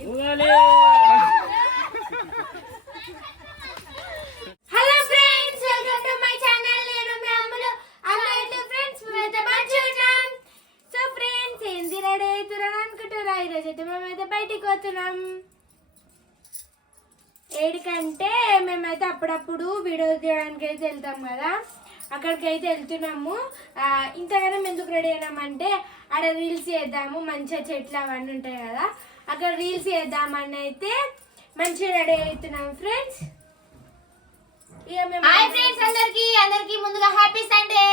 Hello friends welcome to my channel నేను మీ అమ్ములు. Friends మేమైతే మంచిగా సో ఫ్రెండ్స్ ఏంది రెడీ అవుతున్నాను అనుకుంటారా ఈరోజు అయితే మేమైతే బయటికి పోతున్నాం. ఏడికంటే మేమైతే అప్పుడప్పుడు వీడియో తీయడానికి అయితే వెళ్తాం కదా. అక్కడికి అయితే వెళ్తున్నాము. ఆ, ఇంతగానం ఎందుకు రెడీ అయినామంటే ఆడ రీల్స్ చేద్దాము. మంచిగా చెట్లు అవన్నీ ఉంటాయి కదా. అక్కడ రీల్స్ చేద్దామని అయితే మంచిగా రెడీ అవుతున్నాం ఫ్రెండ్స్ ఇక మేము హాయ్ ఫ్రెండ్స్ అందరికి అందరికి ముందుగా హ్యాపీ సండే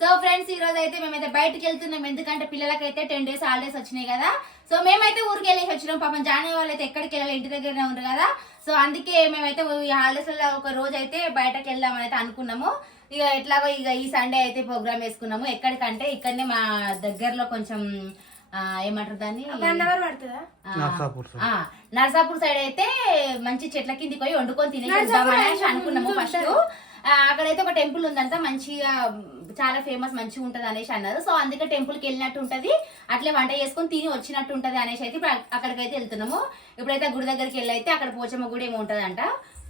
సో ఫ్రెండ్స్ ఈ రోజు అయితే మేమైతే బయటకు వెళ్తున్నాం. ఎందుకంటే పిల్లలకైతే టెన్ డేస్ హాలిడేస్ వచ్చినాయి కదా. సో మేమైతే ఊరికి వెళ్ళేసి వచ్చినాం. పాపం జానే వాళ్ళు అయితే ఎక్కడికి వెళ్ళాలి? ఇంటి దగ్గరనే ఉండరు కదా. సో అందుకే మేమైతే ఈ హాలిడేస్లో ఒక రోజు అయితే బయటకు వెళ్దామని అయితే అనుకున్నాము. ఇక ఎట్లాగో ఇక ఈ సండే అయితే ప్రోగ్రామ్ వేసుకున్నాము. ఎక్కడికంటే ఇక్కడనే మా దగ్గరలో కొంచెం ఏమంటారు దాన్ని? నర్సాపూర్ సైడ్ అయితే మంచి చెట్ల కిందికి పోయి వండుకొని తినేసి అనుకున్నాము ఫస్ట్ అక్కడైతే ఒక టెంపుల్ ఉందంట మంచిగా చాలా ఫేమస్ మంచిగా ఉంటది అనేసి అన్నారు. సో అందుకే టెంపుల్కి వెళ్ళినట్టు ఉంటది. అట్లే వంట చేసుకొని తిని వచ్చినట్టు ఉంటది అనేసి అయితే ఇప్పుడు అక్కడికైతే వెళ్తున్నాము. ఇప్పుడైతే గుడి దగ్గరికి వెళ్ళి అయితే అక్కడ పోచమ్మ గుడి ఏమో ఉంటదంట.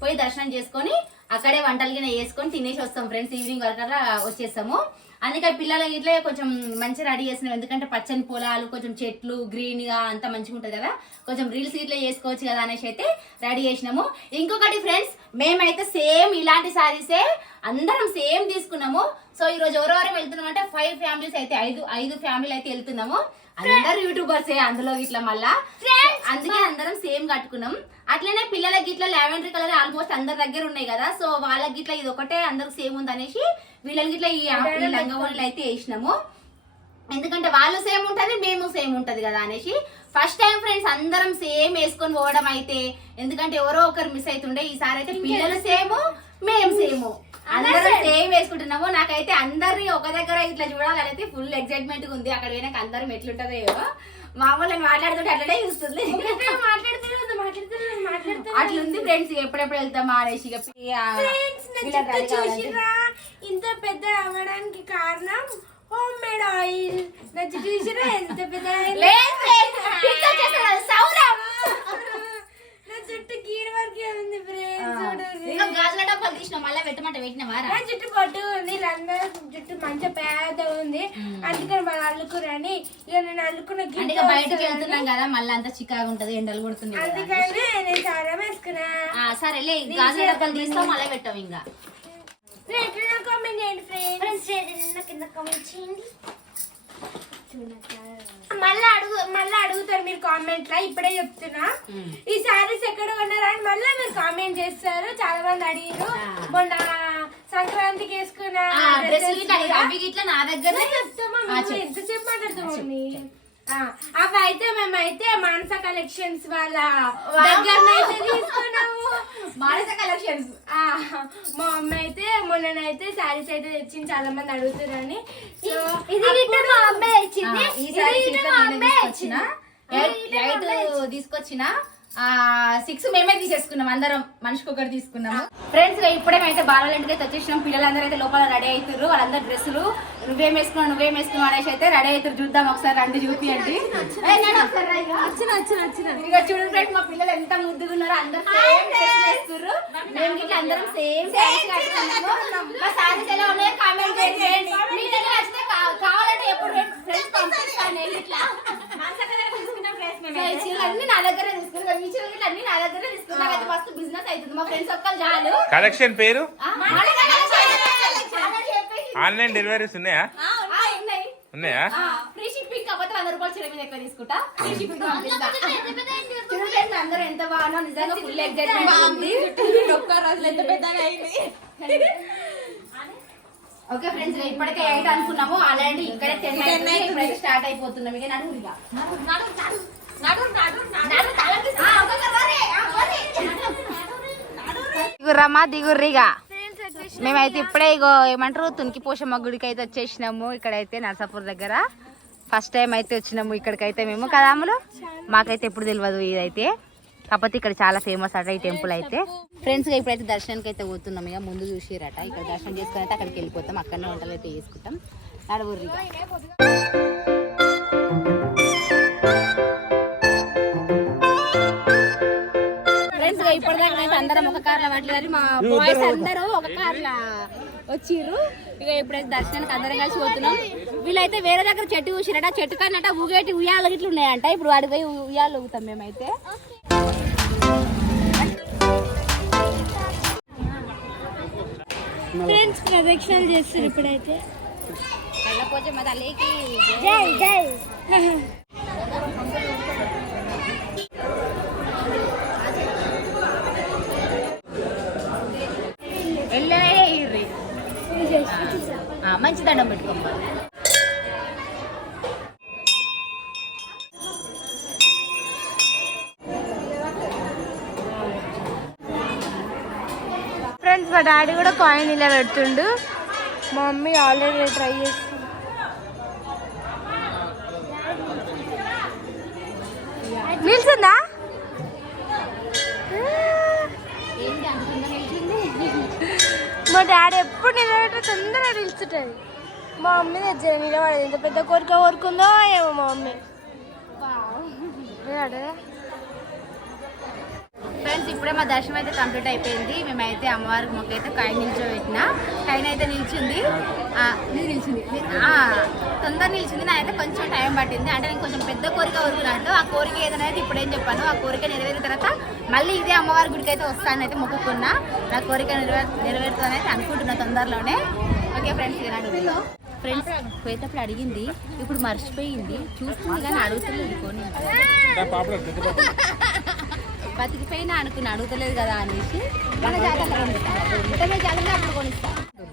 పోయి దర్శనం చేసుకొని అక్కడే వంటలు గిన్నె వేసుకొని తినేసి వస్తాం ఫ్రెండ్స్ ఈవినింగ్ వరకు వచ్చేస్తాము. అందుకే పిల్లలకి ఇట్లా కొంచెం మంచిగా రెడీ చేసినాం ఎందుకంటే పచ్చని పొలాలు కొంచెం చెట్లు గ్రీన్గా అంతా మంచిగా ఉంటుంది కదా. కొంచెం రీల్స్ ఇట్లా చేసుకోవచ్చు కదా అనేసి అయితే రెడీ చేసినాము. ఇంకొకటి ఫ్రెండ్స్ మేమైతే సేమ్ ఇలాంటి సారీసే అందరం సేమ్ తీసుకున్నాము. సో ఈ రోజు ఎవరెవరు వెళ్తున్నాం అంటే ఫైవ్ ఫ్యామిలీస్ అయితే ఐదు ఐదు ఫ్యామిలీ అయితే వెళ్తున్నాము. అందరు యూట్యూబర్సే అందులో ఇట్లా మళ్ళా. అందుకే అందరం సేమ్ కట్టుకున్నాం. అట్లనే పిల్లలకి ఇట్లా లావెండర్ కలర్ ఆల్మోస్ట్ అందరి దగ్గర ఉన్నాయి కదా. సో వాళ్ళకి ఇట్లా ఇది ఒకటే అందరికి సేమ్ ఉంది అనేసి వీళ్ళకి ఇట్లా ఈ లంగవోళ్ళు అయితే వేసినాము. ఎందుకంటే వాళ్ళు సేమ్ ఉంటది మేము సేమ్ ఉంటది కదా అనేసి. ఫస్ట్ టైం ఫ్రెండ్స్ అందరం సేమ్ వేసుకొని పోవడం అయితే ఎందుకంటే ఎవరో ఒకరు మిస్ అవుతుండే ఈసారి అయితే పిల్లలు అందరం సేమ్ నాకైతే అందరిని ఒక దగ్గర ఇట్లా చూడాలనేది ఫుల్ ఎక్సైట్మెంట్ ఉంది. అక్కడ పోయినాక అందరం ఎట్లుంటదో ఏమో. మామూలు నేను మాట్లాడుతుంటే అట్లనే చూస్తుంది. అట్లుంది ఫ్రెండ్స్ ఎప్పుడెప్పుడు వెళ్తామా అనేసి ఇంత పెద్ద అవ్వడానికి కారణం హోమ్ మేడ్ ఆయిల్ నా జుట్టు చూసిరా ఎంత పెద్ద లేదు ఫ్రెండ్స్, పిచ్చి వచ్చేస్తుంది, అది సౌరం. నా జుట్టు గీడ వరకే ఉంది ఫ్రెండ్స్ ఇంకా గాజుల డబ్బాలు తీసిన మళ్ళీ పెట్టమంటే పెట్టినవా నా జుట్టు పొట్టు ఉంది అందరూ జుట్టు మంచిగా పెద్ద ఉంది అందుకని వాళ్ళు అల్లుకురని ఇక నేను అల్లుకున్న అంటే ఇక బయటకు వెళ్తున్నాం కదా. మళ్ళీ అంతా చికాగా ఉంటది ఎండలు కొడుతుంది కదా. అందుకని నేను చాలా వేసుకున్నా. ఆ, సరేలే గాజుల డబ్బాలు తీస్తాం మళ్ళీ పెట్టాం ఇంకా. ఎట్లా కామెంట్ చేయండి ఫ్రెండ్స్. ఫ్రెండ్స్ కింద కామెంట్ చేయండి. మళ్ళీ అడుగు మళ్ళీ అడుగుతారు మీరు కామెంట్ లా ఇప్పుడే చెప్తున్నా. ఈ సారీస్ ఎక్కడ కొన్నారా అని మళ్ళీ మీరు కామెంట్ చేస్తారు. చాలా మంది అడిగారు. మొన్న సంక్రాంతికి వేసుకున్న గిట్ల నా దగ్గర చెప్తామా మేము ఎంతసేపు మాట్లాడుతామండి అవి అయితే మేమైతే మానస కలెక్షన్స్ వాళ్ళ దగ్గర తీసుకున్నాము. మానస కలెక్షన్స్. మా అమ్మ అయితే మొన్ననైతే శారీస్ అయితే తెచ్చింది చాలా మంది అడుగుతున్నారని. సో ఇది మా అమ్మాయి తీసుకొచ్చిన? ఎయిట్ తీసుకొచ్చిన? సిక్స్ మేమే తీసేసుకున్నాం అందరం మనిషికి ఒకటి తీసుకున్నాము. ఫ్రెండ్స్ ఇప్పుడే అయితే బాలలంటికి అయితే వచ్చేసినాం. పిల్లలందరూ అయితే లోపల రెడీ అవుతారు వాళ్ళందరూ డ్రెస్సులు. నువ్వేం వేసుకున్నావు నువ్వేం వేసుకున్నావు అనేసి అయితే రెడీ అవుతారు చూద్దాం ఒకసారి రండి చూపియండి ఇక. చూడండి ఫ్రెండ్స్ మా పిల్లలు ఎంత ముద్దుగా ఉన్నారో అందరు సేమ్ డ్రెస్ వేస్తున్నారు మేము ఇట్లా అందరం సేమ్ మా ఎలా ఉన్నాయో కామెంట్ చేయండి మీకు ఇట్లా నచ్చితే కా- కావాలంటే ఎప్పుడు ఫ్రెండ్స్ పంపిస్తాను నేను ఇట్లా సో ఈ చీరలు అన్ని నా దగ్గర తీసుకున్నా ఈ చీరలు అన్ని నా దగ్గర తీసుకున్నా అయితే మస్తు బిజినెస్ అవుతుంది. మా ఫ్రెండ్స్ ఒక్కరు చాలు. కలెక్షన్ పేరు? ఆన్లైన్ డెలివరీస్ ఉన్నాయా? ఆ, ఉన్నాయి ఉన్నాయా. ఫ్రీ షిప్పింగ్ కాకపోతే వంద రూపాయలు చీర మీద ఎక్కువ తీసుకుంటా. ఫ్రీ షిప్పింగ్ పంపిస్తా చూడండి అందరూ ఎంత బాగున్నా నిజంగా ఫుల్ ఎగ్జైట్మెంట్ ఉంది. ఓకే ఫ్రెండ్స్ ఇప్పటికే ఎయిట్ అనుకున్నాము. అలాంటి ఇక్కడే టెన్ స్టార్ట్ అయిపోతున్నాం. ఇక నడు దిగుర్రమ్మా దిగుర్రిగా. మేమైతే ఇప్పుడే ఇగో ఏమంటారు తునికి పోషమ్మ గుడికి అయితే వచ్చేసినాము. ఇక్కడైతే నర్సాపూర్ దగ్గర. ఫస్ట్ టైం అయితే వచ్చినాము ఇక్కడికైతే మేము. కదా అమ్ములు మాకైతే ఎప్పుడు తెలియదు ఇదైతే. కాకపోతే ఇక్కడ చాలా ఫేమస్ అట ఈ టెంపుల్ అయితే. ఫ్రెండ్స్గా ఇప్పుడైతే దర్శనానికి అయితే పోతున్నాం ఇక. ముందు చూసిరట. ఇక్కడ దర్శనం చేసుకుని అయితే అక్కడికి వెళ్ళిపోతాం. అక్కడనే వంటలు అయితే చేసుకుంటాం. నడువుర్రిగా. ఒక కార్లో పట్టలేదని మా బాయ్స్ అందరూ ఒక కార్లో వచ్చిర్రు. ఇక ఇప్పుడైతే దర్శనానికి అందరం కలిసి పోతున్నాం. వీళ్ళైతే వేరే దగ్గర చెట్టు చూసిరట చెట్టు కన్నట ఊగేటి ఉయ్యాలు ఇట్లా ఉన్నాయంట. ఇప్పుడు వాడి పోయి ఉయ్యాలు ఊగుతాం మేమైతే. ఫ్రెండ్స్ ప్రదక్షిణలు చేస్తారు ఇప్పుడైతే. వెళ్ళకపోతే మా తల్లికి జై జై. మంచి దండం పెట్టుకోమ్మా. ఫ్రెండ్స్ మా డాడీ కూడా కాయిన్ ఇలా పెడుతుండు. మా మమ్మీ ఆల్రెడీ ట్రై చేస్తుంది. నిల్చుందా? డాడీ ఎప్పుడు నిలబెట్టి తొందరగా నిల్చుంటుంది మా మమ్మీ దగ్గర నిలబడదు. ఎంత పెద్ద కోరిక కోరుకుందో ఏమో మా మమ్మీ. నిలబడదా? ఫ్రెండ్స్ ఇప్పుడే మా దర్శనం అయితే కంప్లీట్ అయిపోయింది. మేమైతే అమ్మవారికి మొక్కైతే కాయ నిల్చోబెట్టిన. కాయన అయితే నిల్చుంది నిల్చుంది. నీ- ఆ, తొందర నిల్చుంది. నాకైతే కొంచెం టైం పట్టింది. అంటే నేను కొంచెం పెద్ద కోరిక కోరుకున్నట్టు ఆ కోరిక ఏదైనా అయితే ఇప్పుడేం చెప్పాను. ఆ కోరిక నెరవేరిన తర్వాత మళ్ళీ ఇదే అమ్మవారి గుడికి అయితే వస్తానైతే మొక్కుకున్నా. నా కోరిక నెరవేర్ నెరవేరుతుందని అయితే అనుకుంటున్నా తొందరలోనే. ఓకే ఫ్రెండ్స్ ఇలా ఫ్రెండ్స్ పోయేటప్పుడు అడిగింది. ఇప్పుడు మర్చిపోయింది. చూస్తుంది కానీ అడుగుతలేదు కొని బతికిపోయినా అనుకుని అడుగుతలేదు కదా అనేసి మన అప్పుడు కొనిస్తా.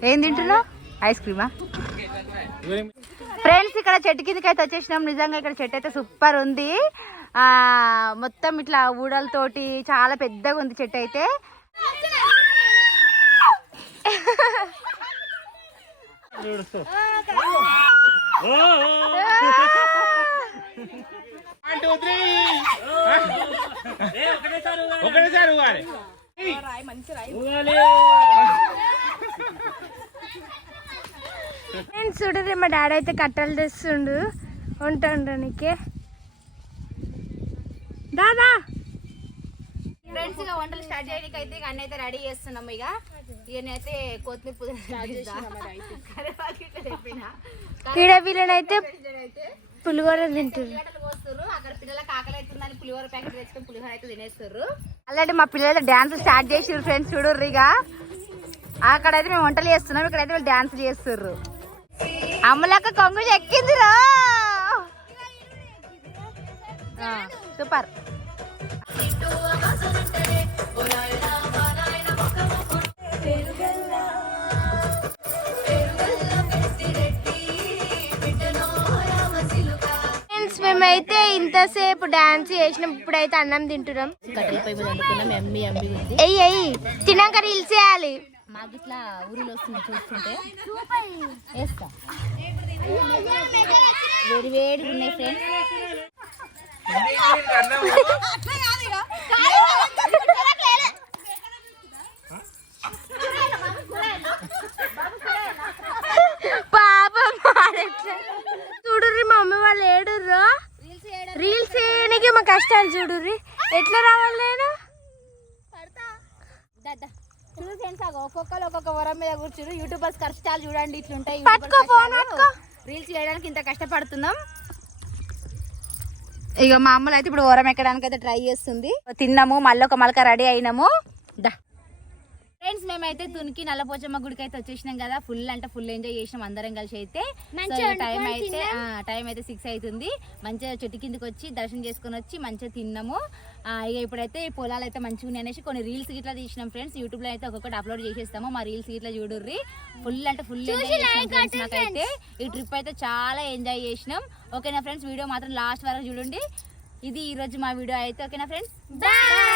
ఏం తింటున్నావు? ఐస్ క్రీమా? ఫ్రెండ్స్ ఇక్కడ చెట్టు కిందకి అయితే వచ్చేసినాం. నిజంగా ఇక్కడ చెట్టు అయితే సూపర్ ఉంది. ఆ మొత్తం ఇట్లా ఊడలతోటి చాలా పెద్దగా ఉంది చెట్టు అయితే. ఒకటేసారి ఊగాలి. ఫ్రెండ్స్ చూడరే మా డాడీ అయితే కట్టలు తెస్తుండు. ఉంటానికి దాదా! ఫ్రెండ్స్ ఇక వంటలు స్టార్ట్ చేయడానికి అయితే ఇక అన్నీ అయితే రెడీ చేస్తున్నాము ఇక. ఈయనైతే కొత్తిమీర పుదీనా కరివేపాకు వీళ్ళనైతే పులిగోర తింటారు పిల్లలు పోస్తుర్రు అక్కడ పిల్లలకు ఆకలి అవుతుందని పులిహోర ప్యాకెట్ తెచ్చుకొని పులిహోర అయితే తినేస్తారు ఆల్రెడీ మా పిల్లలు డాన్స్ స్టార్ట్ చేసిర్రు ఫ్రెండ్స్ చూడర్రు ఇక అక్కడైతే మేము వంటలు చేస్తున్నాం ఇక్కడైతే వాళ్ళు డాన్స్ చేస్తుర్రు. అమ్మలక్క కొంగు ఎక్కిందిరా సూపర్. ఇంతసేపు డాన్స్ చేసినాం ఇప్పుడైతే అన్నం తింటున్నాం. కట్టెల పై మీద వండుకున్నాం ఎమ్మి ఎమ్మి ఉంది ఎయ్యి ఎయ్యి తినాక రీల్స్ చేయాలి. మాకు ఇట్లా ఊరిలో వస్తుంది చూస్తుంటే. వేస్తా వేడి వేడి ఉన్నాయి ఫ్రెండ్స్ పాపం చూడుర్రి మా మమ్మీ వాళ్ళు ఏడుర్రు రీల్స్ చేయడానికి మా కష్టాలు చూడుర్రి. ఎట్లా రావాలి నేను? చూడు ఫ్రెండ్స్ ఒక్కొక్కరు ఒక్కొక్క వరం మీద కూర్చుని యూట్యూబర్స్ కష్టాలు చూడండి ఇట్లుంటాయి. రీల్స్ చేయడానికి ఇంత కష్టపడుతున్నాం. ఇక మా అమ్మలు అయితే ఇప్పుడు వరం ఎక్కడానికి అయితే ట్రై చేస్తుంది. తిన్నాము మళ్ళీ ఒక మలక రెడీ అయినాము. దా. ఫ్రెండ్స్ మేమైతే తునికి నల్లపోచమ్మ గుడికి అయితే వచ్చేసినాం కదా. ఫుల్ అంటే ఫుల్ ఎంజాయ్ చేసినాం అందరం కలిసి అయితే. టైం అయితే టైం అయితే సిక్స్ అవుతుంది. మంచిగా చెట్టు కిందకి వచ్చి దర్శనం చేసుకొని వచ్చి మంచిగా తిన్నాము. ఇక ఇప్పుడైతే ఈ పొలాలు అయితే మంచిగా ఉన్నాయి అనేసి కొన్ని రీల్స్ ఇట్లా తీసినాం ఫ్రెండ్స్ యూట్యూబ్లో అయితే ఒక్కొక్కటి అప్లోడ్ చేసేస్తాము. మా రీల్స్ ఇట్లా చూడుర్రి. ఫుల్ అంటే ఫుల్ ఎంజాయ్ చేసినాం ఫ్రెండ్స్ నాకైతే ఈ ట్రిప్ అయితే చాలా ఎంజాయ్ చేసినాం. ఓకేనా ఫ్రెండ్స్ వీడియో మాత్రం లాస్ట్ వరకు చూడండి. ఇది ఈ రోజు మా వీడియో అయితే. ఓకేనా ఫ్రెండ్స్ బాయ్